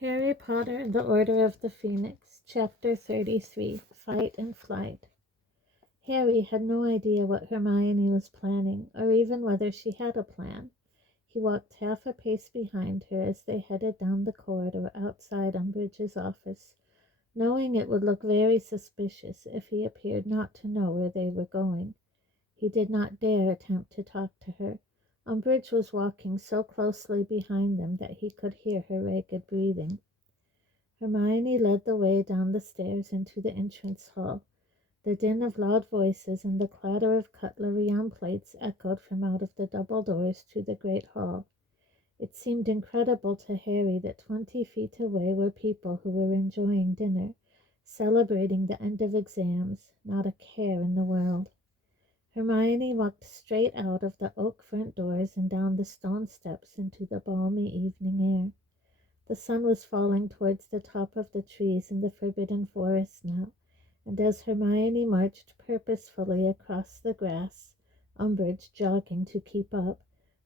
Harry Potter and the Order of the Phoenix, Chapter 33, Fight and Flight. Harry had no idea what Hermione was planning, or even whether she had a plan. He walked half a pace behind her as they headed down the corridor outside Umbridge's office, knowing it would look very suspicious if he appeared not to know where they were going. He did not dare attempt to talk to her. Umbridge was walking so closely behind them that he could hear her ragged breathing. Hermione led the way down the stairs into the entrance hall. The din of loud voices and the clatter of cutlery on plates echoed from out of the double doors to the great hall. It seemed incredible to Harry that 20 feet away were people who were enjoying dinner, celebrating the end of exams, not a care in the world. Hermione walked straight out of the oak front doors and down the stone steps into the balmy evening air. The sun was falling towards the top of the trees in the Forbidden Forest now, and as Hermione marched purposefully across the grass, Umbridge jogging to keep up,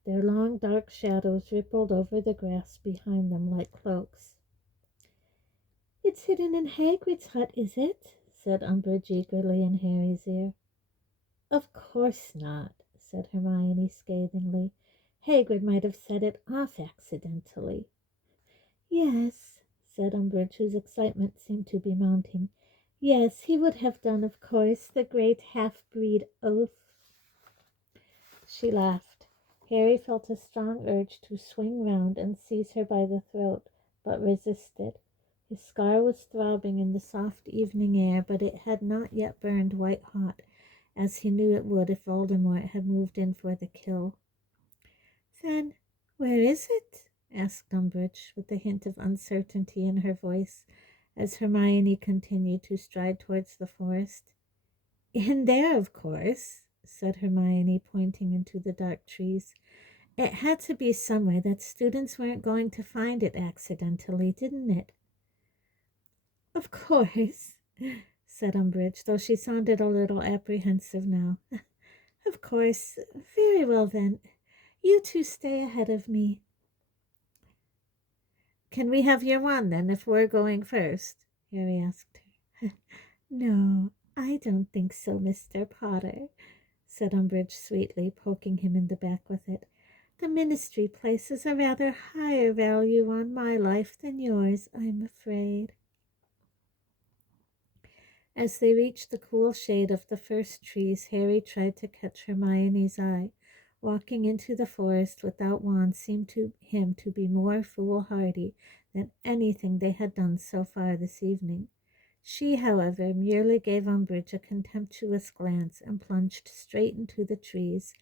their long dark shadows rippled over the grass behind them like cloaks. "It's hidden in Hagrid's hut, is it?" said Umbridge eagerly in Harry's ear. "Of course not," said Hermione scathingly. "Hagrid might have set it off accidentally." "Yes," said Umbridge, whose excitement seemed to be mounting. "Yes, he would have done, of course, the great half-breed oaf." She laughed. Harry felt a strong urge to swing round and seize her by the throat, but resisted. His scar was throbbing in the soft evening air, but it had not yet burned white hot, as he knew it would if Voldemort had moved in for the kill. "Then where is it?" asked Umbridge, with a hint of uncertainty in her voice, as Hermione continued to stride towards the forest. "In there, of course," said Hermione, pointing into the dark trees. "It had to be somewhere that students weren't going to find it accidentally, didn't it?" "Of course," said Umbridge, though she sounded a little apprehensive now. "Of course. Very well, then. You two stay ahead of me." "Can we have your wand, then, if we're going first?" Harry asked her. "No, I don't think so, Mr. Potter," said Umbridge sweetly, poking him in the back with it. "The ministry places a rather higher value on my life than yours, I'm afraid." As they reached the cool shade of the first trees, Harry tried to catch Hermione's eye. Walking into the forest without wand seemed to him to be more foolhardy than anything they had done so far this evening. She, however, merely gave Umbridge a contemptuous glance and plunged straight into the trees,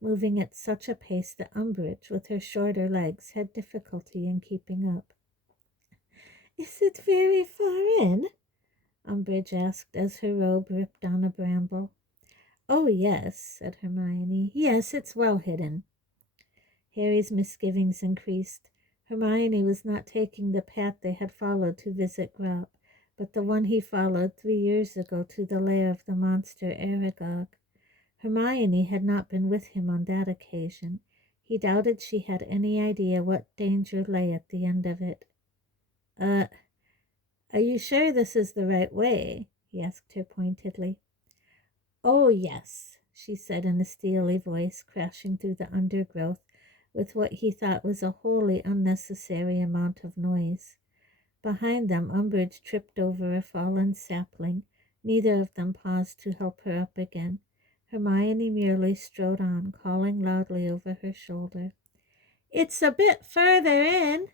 moving at such a pace that Umbridge, with her shorter legs, had difficulty in keeping up. "Is it very far in?" Umbridge asked as her robe ripped on a bramble. "Oh, yes," said Hermione. "Yes, it's well hidden." Harry's misgivings increased. Hermione was not taking the path they had followed to visit Grawp, but the one he followed 3 years ago to the lair of the monster Aragog. Hermione had not been with him on that occasion. He doubted she had any idea what danger lay at the end of it. Are you sure this is the right way?" he asked her pointedly. "Oh, yes," she said in a steely voice, crashing through the undergrowth with what he thought was a wholly unnecessary amount of noise. Behind them, Umbridge tripped over a fallen sapling. Neither of them paused to help her up again. Hermione merely strode on, calling loudly over her shoulder, "It's a bit further in."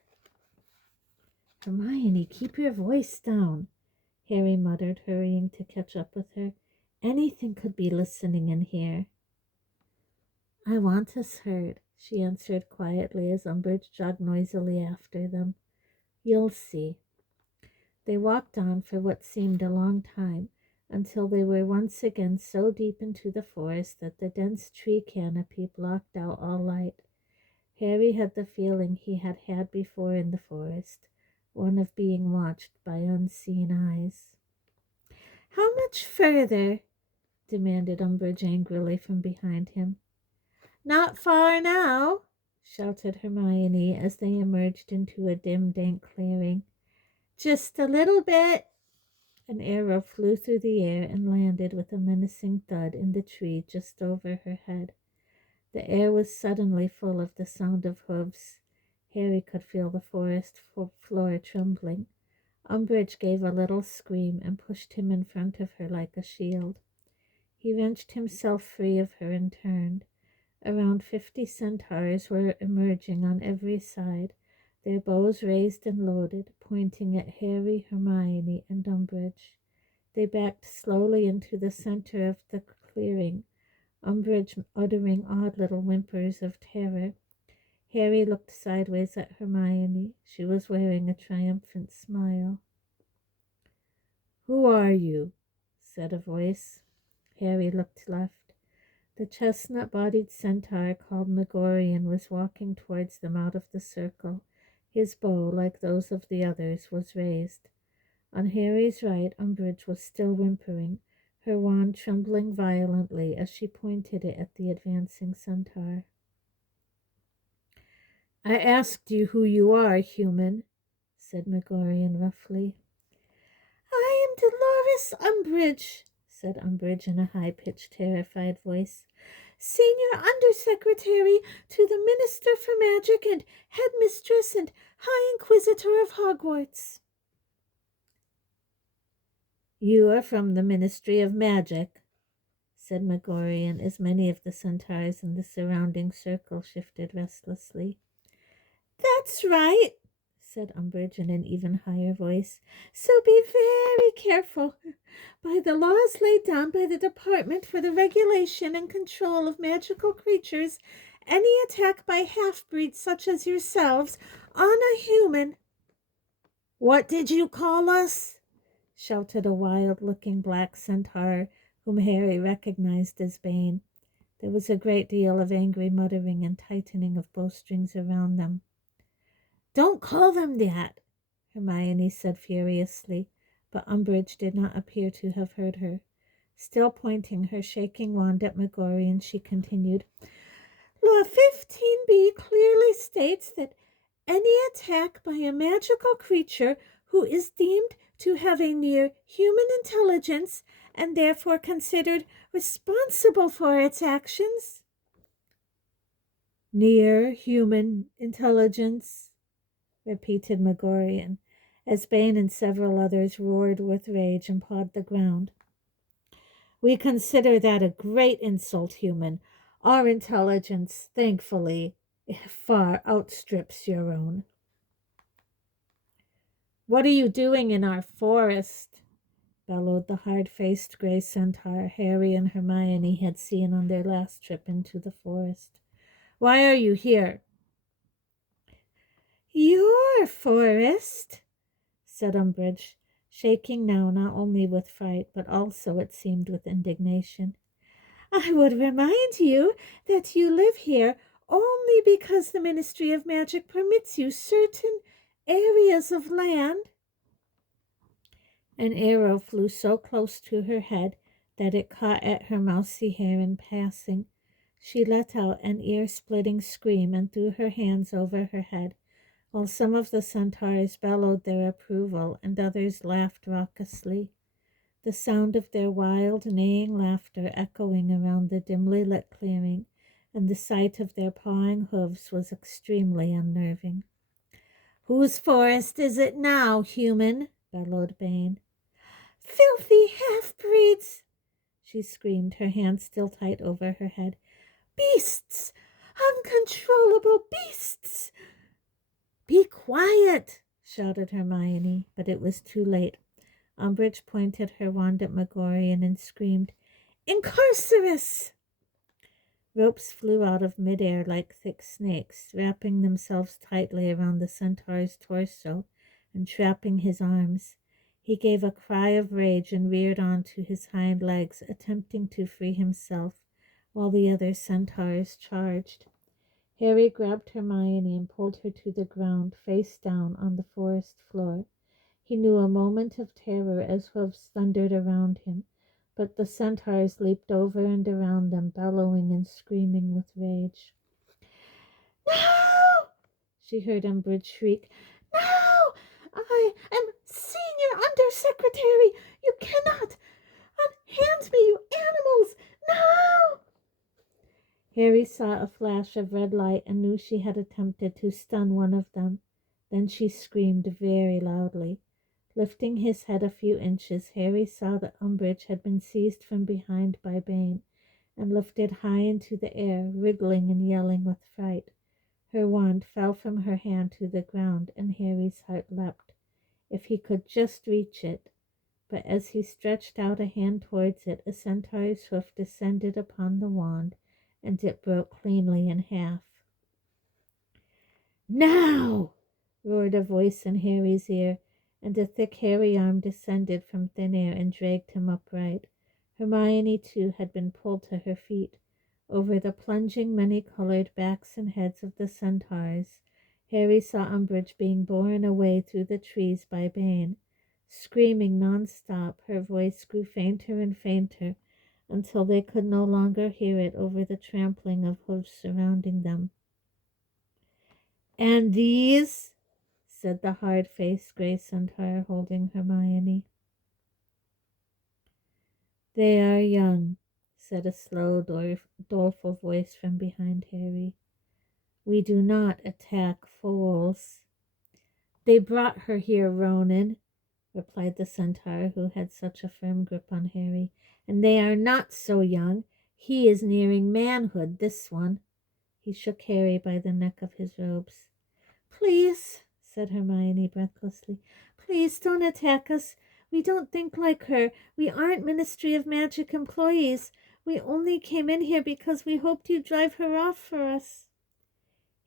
"Hermione, keep your voice down," Harry muttered, hurrying to catch up with her. "Anything could be listening in here." "I want us heard," she answered quietly as Umbridge jogged noisily after them. "You'll see." They walked on for what seemed a long time, until they were once again so deep into the forest that the dense tree canopy blocked out all light. Harry had the feeling he had had before in the forest, one of being watched by unseen eyes. "How much further?" demanded Umbridge angrily from behind him. "Not far now," shouted Hermione as they emerged into a dim, dank clearing. Just a little bit. An arrow flew through the air and landed with a menacing thud in the tree just over her head. The air was suddenly full of the sound of hooves. Harry could feel the forest floor trembling. Umbridge gave a little scream and pushed him in front of her like a shield. He wrenched himself free of her and turned. Around 50 centaurs were emerging on every side, their bows raised and loaded, pointing at Harry, Hermione, and Umbridge. They backed slowly into the center of the clearing, Umbridge uttering odd little whimpers of terror. Harry looked sideways at Hermione. She was wearing a triumphant smile. "Who are you?" said a voice. Harry looked left. The chestnut-bodied centaur called Megorian was walking towards them out of the circle. His bow, like those of the others, was raised. On Harry's right, Umbridge was still whimpering, her wand trembling violently as she pointed it at the advancing centaur. "I asked you who you are, human," said Megorian roughly. "I am Dolores Umbridge," said Umbridge in a high-pitched, terrified voice, "Senior Undersecretary to the Minister for Magic and Headmistress and High Inquisitor of Hogwarts." "You are from the Ministry of Magic," said Megorian, as many of the centaurs in the surrounding circle shifted restlessly. "That's right," said Umbridge in an even higher voice. "So be very careful. By the laws laid down by the Department for the Regulation and Control of Magical Creatures, any attack by half-breeds such as yourselves on a human—" "What did you call us?" shouted a wild-looking black centaur, whom Harry recognized as Bane. There was a great deal of angry muttering and tightening of bowstrings around them. "Don't call them that," Hermione said furiously, but Umbridge did not appear to have heard her. Still pointing her shaking wand at Megorian, she continued, "Law 15b clearly states that any attack by a magical creature who is deemed to have a near human intelligence and therefore considered responsible for its actions—" "Near human intelligence," repeated Megorian, as Bane and several others roared with rage and pawed the ground. "We consider that a great insult, human. Our intelligence, thankfully, far outstrips your own." "What are you doing in our forest?" bellowed the hard-faced gray centaur Harry and Hermione had seen on their last trip into the forest. "Why are you here?" "Your forest," said Umbridge, shaking now not only with fright, but also, it seemed, with indignation. "I would remind you that you live here only because the Ministry of Magic permits you certain areas of land." An arrow flew so close to her head that it caught at her mousy hair in passing. She let out an ear-splitting scream and threw her hands over her head, while some of the centaurs bellowed their approval and others laughed raucously, the sound of their wild, neighing laughter echoing around the dimly lit clearing, and the sight of their pawing hoofs was extremely unnerving. "Whose forest is it now, human?" bellowed Bane. "Filthy half-breeds!" she screamed, her hands still tight over her head. "Beasts! Uncontrollable beasts!" "Be quiet!" shouted Hermione, but it was too late. Umbridge pointed her wand at Megorian and screamed, "Incarcerus!" Ropes flew out of midair like thick snakes, wrapping themselves tightly around the centaur's torso and trapping his arms. He gave a cry of rage and reared onto his hind legs, attempting to free himself, while the other centaurs charged. Harry grabbed Hermione and pulled her to the ground, face down on the forest floor. He knew a moment of terror as hoofs thundered around him, but the centaurs leaped over and around them, bellowing and screaming with rage. "No!" she heard Umbridge shriek. "No! I am Senior Undersecretary! You cannot! Unhand me, you animals! No!" Harry saw a flash of red light and knew she had attempted to stun one of them. Then she screamed very loudly. Lifting his head a few inches, Harry saw that Umbridge had been seized from behind by Bane and lifted high into the air, wriggling and yelling with fright. Her wand fell from her hand to the ground, and Harry's heart leapt. If he could just reach it! But as he stretched out a hand towards it, a centaur's hoof descended upon the wand, and it broke cleanly in half. "Now!" roared a voice in Harry's ear, and a thick hairy arm descended from thin air and dragged him upright. Hermione, too, had been pulled to her feet. Over the plunging, many-colored backs and heads of the centaurs, Harry saw Umbridge being borne away through the trees by Bane. Screaming non-stop, her voice grew fainter and fainter until they could no longer hear it over the trampling of hoofs surrounding them. "And these?" said the hard-faced gray centaur, holding Hermione. "They are young," said a slow, doleful voice from behind Harry. "We do not attack foals." "They brought her here, Ronan," replied the centaur who had such a firm grip on Harry, "and they are not so young. He is nearing manhood, this one." He shook Harry by the neck of his robes. "Please," said Hermione breathlessly, "please don't attack us. We don't think like her. We aren't Ministry of Magic employees. We only came in here because we hoped you'd drive her off for us."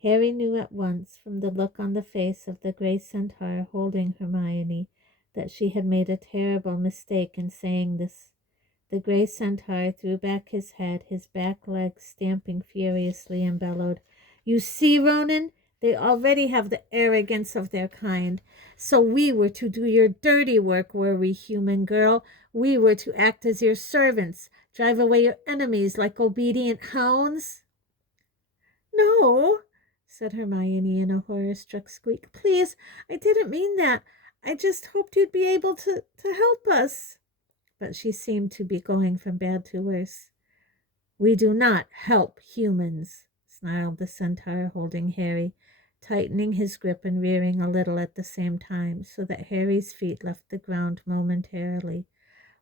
Harry knew at once, from the look on the face of the gray centaur holding Hermione, that she had made a terrible mistake in saying this. The gray centaur threw back his head, his back legs stamping furiously, and bellowed, "You see, Ronan? They already have the arrogance of their kind. So we were to do your dirty work, were we, human girl? We were to act as your servants, drive away your enemies like obedient hounds?" "No," said Hermione in a horror-struck squeak. "Please, I didn't mean that. I just hoped you'd be able to help us." But she seemed to be going from bad to worse. "We do not help humans," snarled the centaur, holding Harry, tightening his grip and rearing a little at the same time, so that Harry's feet left the ground momentarily.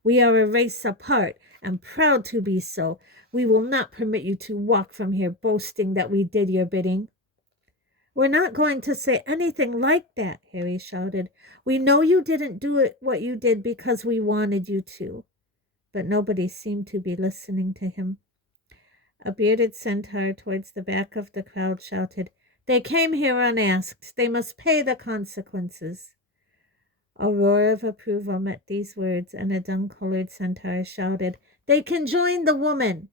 "We are a race apart, and proud to be so. We will not permit you to walk from here boasting that we did your bidding." "We're not going to say anything like that," Harry shouted. "We know you didn't do what you did because we wanted you to." But nobody seemed to be listening to him. A bearded centaur towards the back of the crowd shouted, "They came here unasked. They must pay the consequences." A roar of approval met these words, and a dun-colored centaur shouted, "They can join the woman."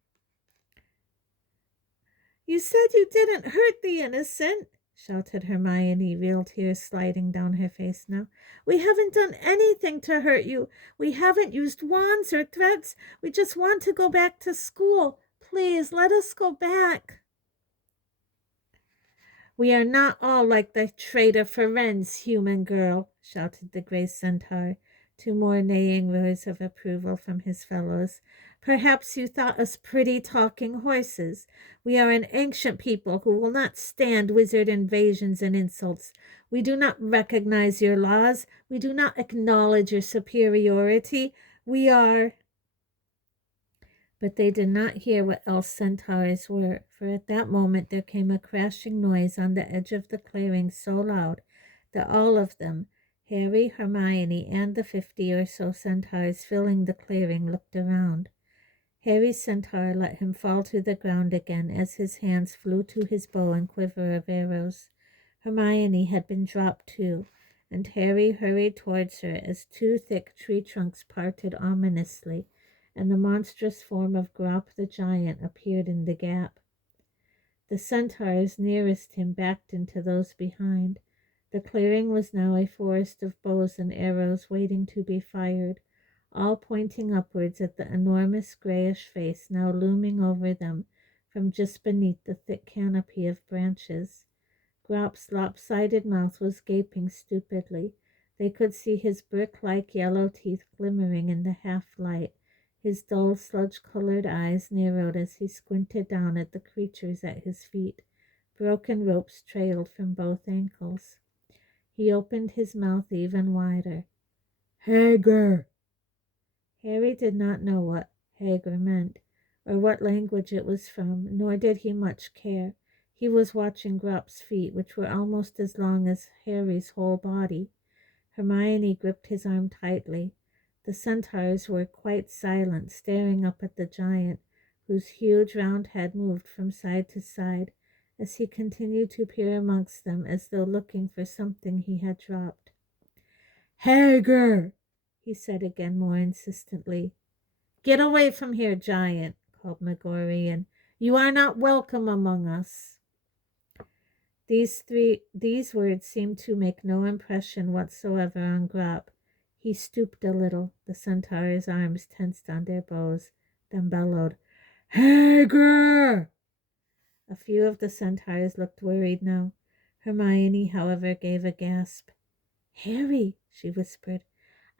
"You said you didn't hurt the innocent," shouted Hermione, real tears sliding down her face now. "We haven't done anything to hurt you. We haven't used wands or threats. We just want to go back to school. Please, let us go back." "We are not all like the traitor Firenze, human girl," shouted the gray centaur, two more neighing roars of approval from his fellows. "Perhaps you thought us pretty talking horses. We are an ancient people who will not stand wizard invasions and insults. We do not recognize your laws. We do not acknowledge your superiority. We are—" But they did not hear what else centaurs were, for at that moment there came a crashing noise on the edge of the clearing so loud that all of them, Harry, Hermione, and the 50 or so centaurs filling the clearing, looked around. Harry's centaur let him fall to the ground again as his hands flew to his bow and quiver of arrows. Hermione had been dropped too, and Harry hurried towards her as two thick tree trunks parted ominously, and the monstrous form of Grop the giant appeared in the gap. The centaurs nearest him backed into those behind. The clearing was now a forest of bows and arrows waiting to be fired, all pointing upwards at the enormous grayish face now looming over them from just beneath the thick canopy of branches. Grop's lopsided mouth was gaping stupidly. They could see his brick-like yellow teeth glimmering in the half-light. His dull, sludge-colored eyes narrowed as he squinted down at the creatures at his feet. Broken ropes trailed from both ankles. He opened his mouth even wider. Hager! Harry did not know what Hager meant, or what language it was from, nor did he much care. He was watching Grop's feet, which were almost as long as Harry's whole body. Hermione gripped his arm tightly. The centaurs were quite silent, staring up at the giant, whose huge round head moved from side to side as he continued to peer amongst them as though looking for something he had dropped. Hager! He said again more insistently. Get away from here, giant, called Megorian. You are not welcome among us. These words seemed to make no impression whatsoever on Grop. He stooped a little. The centaur's arms tensed on their bows, then bellowed, Hager! A few of the centaurs looked worried now. Hermione, however, gave a gasp. Harry, she whispered,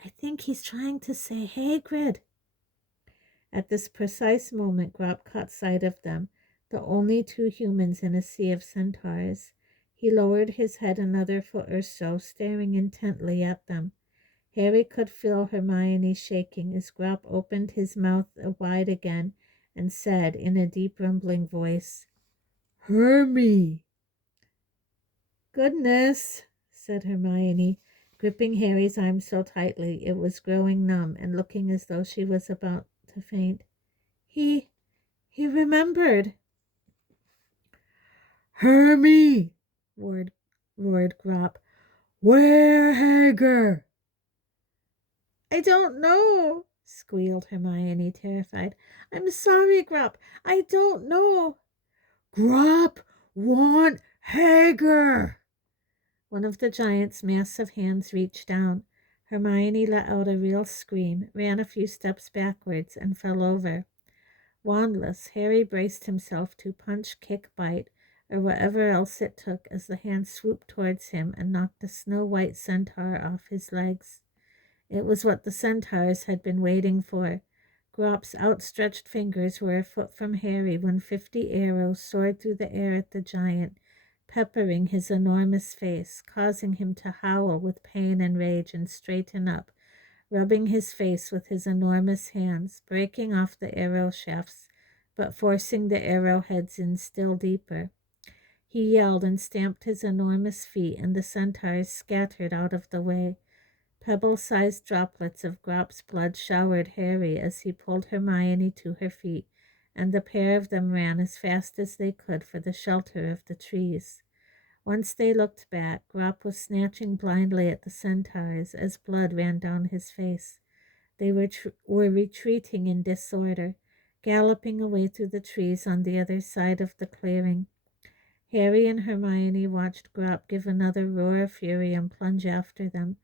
I think he's trying to say Hagrid. At this precise moment, Grop caught sight of them, the only two humans in a sea of centaurs. He lowered his head another foot or so, staring intently at them. Harry could feel Hermione shaking as Grop opened his mouth wide again and said in a deep rumbling voice, Hermy! Goodness, said Hermione, gripping Harry's arm so tightly it was growing numb and looking as though she was about to faint. He remembered. Hermy! roared Grop. Where Hager? I don't know, squealed Hermione, terrified. I'm sorry, Grop. I don't know. Grop want Hager! One of the giant's massive hands reached down. Hermione let out a real scream, ran a few steps backwards, and fell over. Wandless, Harry braced himself to punch, kick, bite, or whatever else it took as the hand swooped towards him and knocked the snow-white centaur off his legs. It was what the centaurs had been waiting for. Grop's outstretched fingers were a foot from Harry when 50 arrows soared through the air at the giant, peppering his enormous face, causing him to howl with pain and rage and straighten up, rubbing his face with his enormous hands, breaking off the arrow shafts, but forcing the arrowheads in still deeper. He yelled and stamped his enormous feet, and the centaurs scattered out of the way. Pebble-sized droplets of Grop's blood showered Harry as he pulled Hermione to her feet, and the pair of them ran as fast as they could for the shelter of the trees. Once they looked back, Grop was snatching blindly at the centaurs as blood ran down his face. They were retreating in disorder, galloping away through the trees on the other side of the clearing. Harry and Hermione watched Grop give another roar of fury and plunge after them,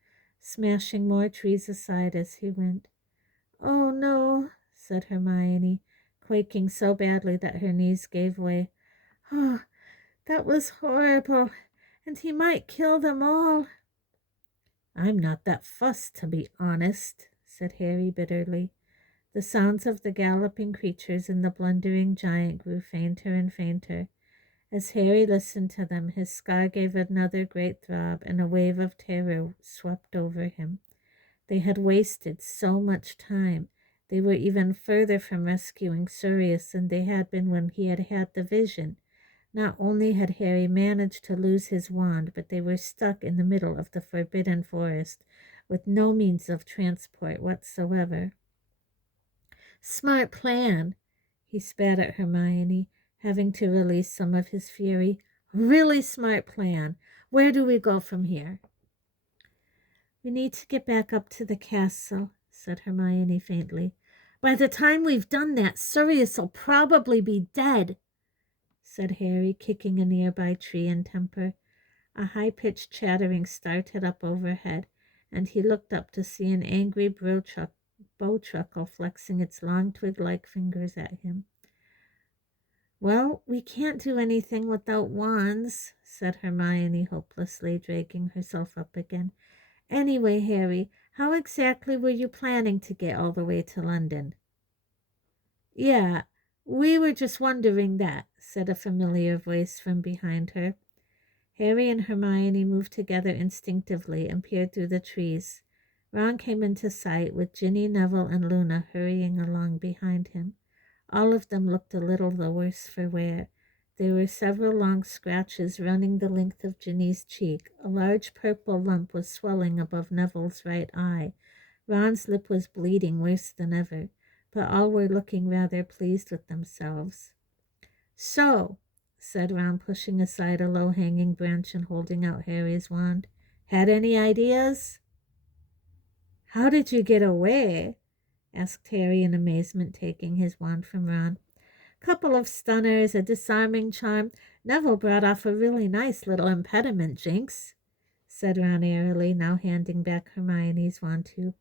smashing more trees aside as he went. Oh, no, said Hermione, quaking so badly that her knees gave way. Oh, that was horrible, and he might kill them all. I'm not that fussed, to be honest, said Harry bitterly. The sounds of the galloping creatures and the blundering giant grew fainter and fainter. As Harry listened to them, his scar gave another great throb, and a wave of terror swept over him. They had wasted so much time. They were even further from rescuing Sirius than they had been when he had had the vision. Not only had Harry managed to lose his wand, but they were stuck in the middle of the forbidden forest, with no means of transport whatsoever. Smart plan, he spat at Hermione, having to release some of his fury. Really smart plan. Where do we go from here? We need to get back up to the castle, said Hermione faintly. By the time we've done that, Sirius will probably be dead, said Harry, kicking a nearby tree in temper. A high-pitched chattering started up overhead, and he looked up to see an angry bowtruckle flexing its long twig-like fingers at him. Well, we can't do anything without wands, said Hermione hopelessly, dragging herself up again. Anyway, Harry, how exactly were you planning to get all the way to London? Yeah, we were just wondering that, said a familiar voice from behind her. Harry and Hermione moved together instinctively and peered through the trees. Ron came into sight with Ginny, Neville, and Luna hurrying along behind him. All of them looked a little the worse for wear. There were several long scratches running the length of Ginny's cheek. A large purple lump was swelling above Neville's right eye. Ron's lip was bleeding worse than ever, but all were looking rather pleased with themselves. So, said Ron, pushing aside a low-hanging branch and holding out Harry's wand, had any ideas? How did you get away? Asked Harry in amazement, taking his wand from Ron. Couple of stunners, a disarming charm. Neville brought off a really nice little impediment, Jinx, said Ron airily, now handing back Hermione's wand too.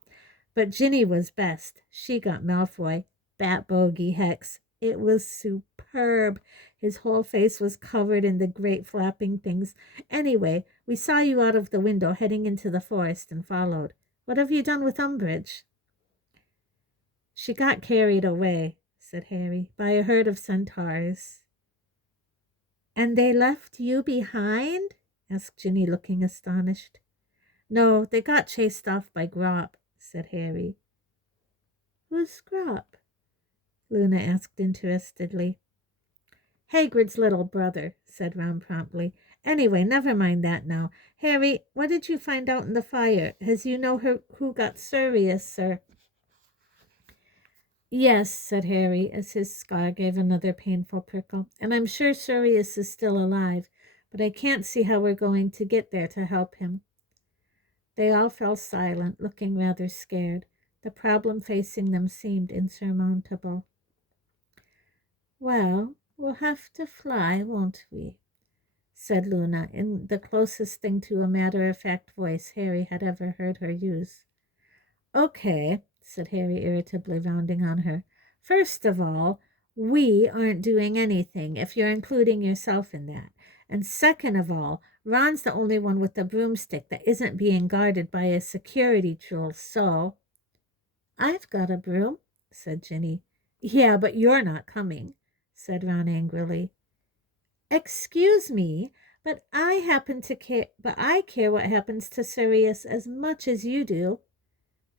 But Ginny was best. She got Malfoy. Bat bogey hex. It was superb. His whole face was covered in the great flapping things. Anyway, we saw you out of the window heading into the forest and followed. What have you done with Umbridge? She got carried away, said Harry, by a herd of centaurs. And they left you behind? Asked Ginny, looking astonished. No, they got chased off by Grop, said Harry. Who's Grop? Luna asked interestedly. Hagrid's little brother, said Ron promptly. Anyway, never mind that now. Harry, what did you find out in the fire? As you know who got Sirius, sir? Yes, said Harry, as his scar gave another painful prickle. And I'm sure Sirius is still alive, but I can't see how we're going to get there to help him. They all fell silent, looking rather scared. The problem facing them seemed insurmountable. Well, we'll have to fly, won't we? Said Luna, in the closest thing to a matter-of-fact voice Harry had ever heard her use. Okay, said Harry irritably, rounding on her. First of all, we aren't doing anything, if you're including yourself in that. And second of all, Ron's the only one with the broomstick that isn't being guarded by a security troll, so... I've got a broom, said Ginny. Yeah, but you're not coming, said Ron angrily. Excuse me, but I care what happens to Sirius as much as you do,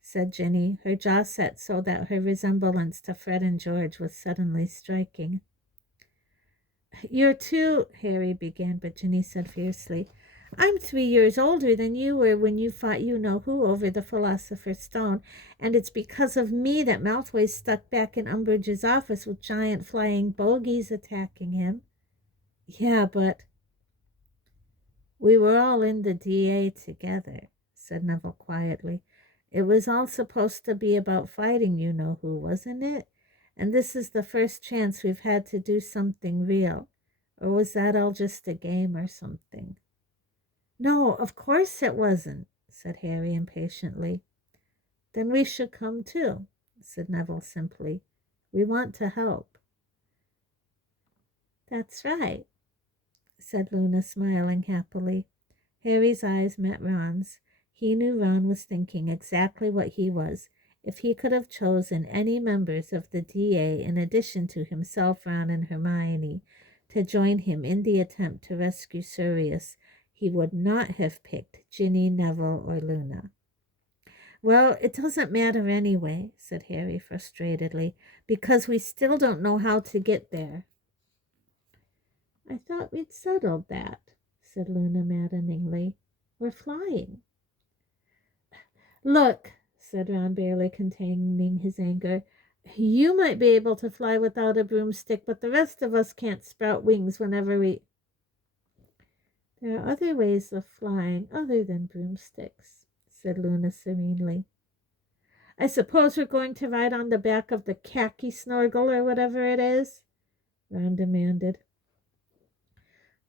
said Ginny, her jaw set so that her resemblance to Fred and George was suddenly striking. You're too, Harry began, but Ginny said fiercely, I'm 3 years older than you were when you fought you-know-who over the Philosopher's Stone, and it's because of me that Malfoy's stuck back in Umbridge's office with giant flying bogies attacking him. Yeah, but... We were all in the DA together, said Neville quietly. It was all supposed to be about fighting you-know-who, wasn't it? And this is the first chance we've had to do something real. Or was that all just a game or something? No, of course it wasn't, said Harry impatiently. Then we should come too, said Neville simply. We want to help. That's right, said Luna, smiling happily. Harry's eyes met Ron's. He knew Ron was thinking exactly what he was. If he could have chosen any members of the DA in addition to himself, Ron, and Hermione to join him in the attempt to rescue Sirius, he would not have picked Ginny, Neville, or Luna. Well, it doesn't matter anyway, said Harry frustratedly, because we still don't know how to get there. I thought we'd settled that, said Luna maddeningly. We're flying. Look, said Ron, barely containing his anger. You might be able to fly without a broomstick, but the rest of us can't sprout wings whenever we... There are other ways of flying other than broomsticks, said Luna serenely. I suppose we're going to ride on the back of the khaki snorgle or whatever it is, Ron demanded.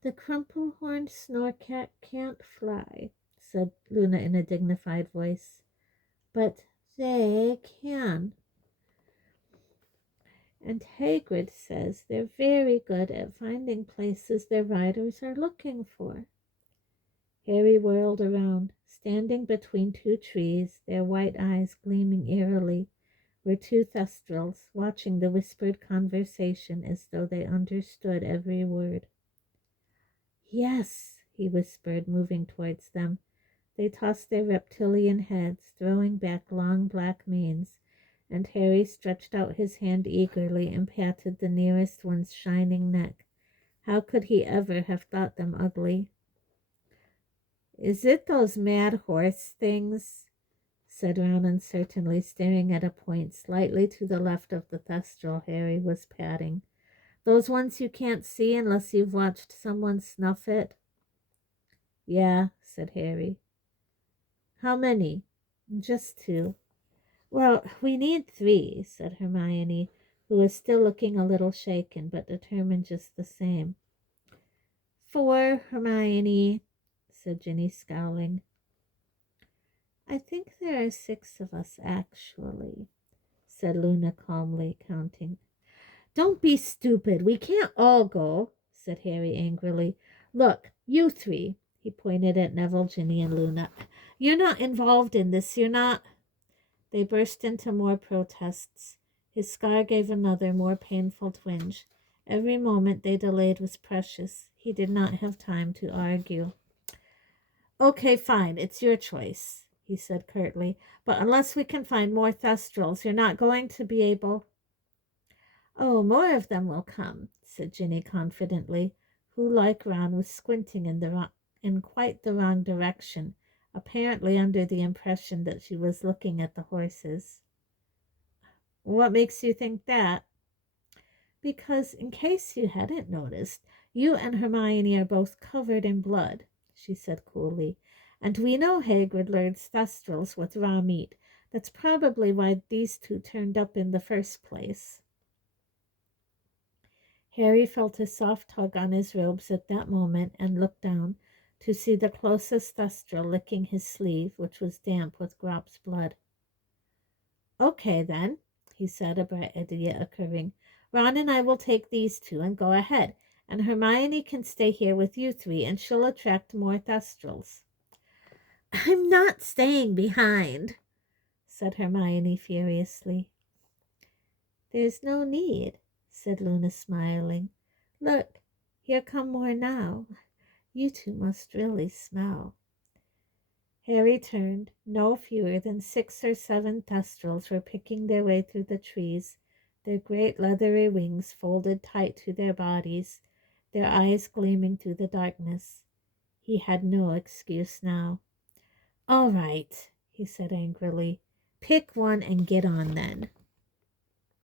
The crumple-horned snorcat can't fly, said Luna in a dignified voice. But they can. And Hagrid says they're very good at finding places their riders are looking for. Harry whirled around. Standing between two trees, their white eyes gleaming eerily, were two Thestrals, watching the whispered conversation as though they understood every word. Yes, he whispered, moving towards them. They tossed their reptilian heads, throwing back long black manes, and Harry stretched out his hand eagerly and patted the nearest one's shining neck. How could he ever have thought them ugly? Is it those mad horse things? Said Ron uncertainly, staring at a point slightly to the left of the Thestral Harry was patting. Those ones you can't see unless you've watched someone snuff it? Yeah, said Harry. How many? Just 2. Well, we need 3, said Hermione, who was still looking a little shaken, but determined just the same. 4, Hermione, said Ginny, scowling. I think there are 6 of us, actually, said Luna calmly, counting. Don't be stupid. We can't all go, said Harry angrily. Look, you 3, he pointed at Neville, Ginny, and Luna. You're not involved in this. You're not. They burst into more protests. His scar gave another, more painful twinge. Every moment they delayed was precious. He did not have time to argue. Okay, fine. It's your choice, he said curtly. But unless we can find more Thestrals, you're not going to be able... Oh, more of them will come, said Ginny confidently, who, like Ron, was squinting in quite the wrong direction, apparently under the impression that she was looking at the horses. What makes you think that? Because, in case you hadn't noticed, you and Hermione are both covered in blood, she said coolly, and we know Hagrid lured Thestrals with raw meat. That's probably why these 2 turned up in the first place. Harry felt a soft tug on his robes at that moment and looked down to see the closest Thestral licking his sleeve, which was damp with Grop's blood. Okay, then, he said, a bright idea occurring. Ron and I will take these 2 and go ahead, and Hermione can stay here with you 3, and she'll attract more Thestrals. I'm not staying behind, said Hermione furiously. There's no need, said Luna, smiling. Look, here come more now. You 2 must really smell. Harry turned. No fewer than 6 or 7 Thestrals were picking their way through the trees, their great leathery wings folded tight to their bodies, their eyes gleaming through the darkness. He had no excuse now. All right, he said angrily. Pick one and get on then.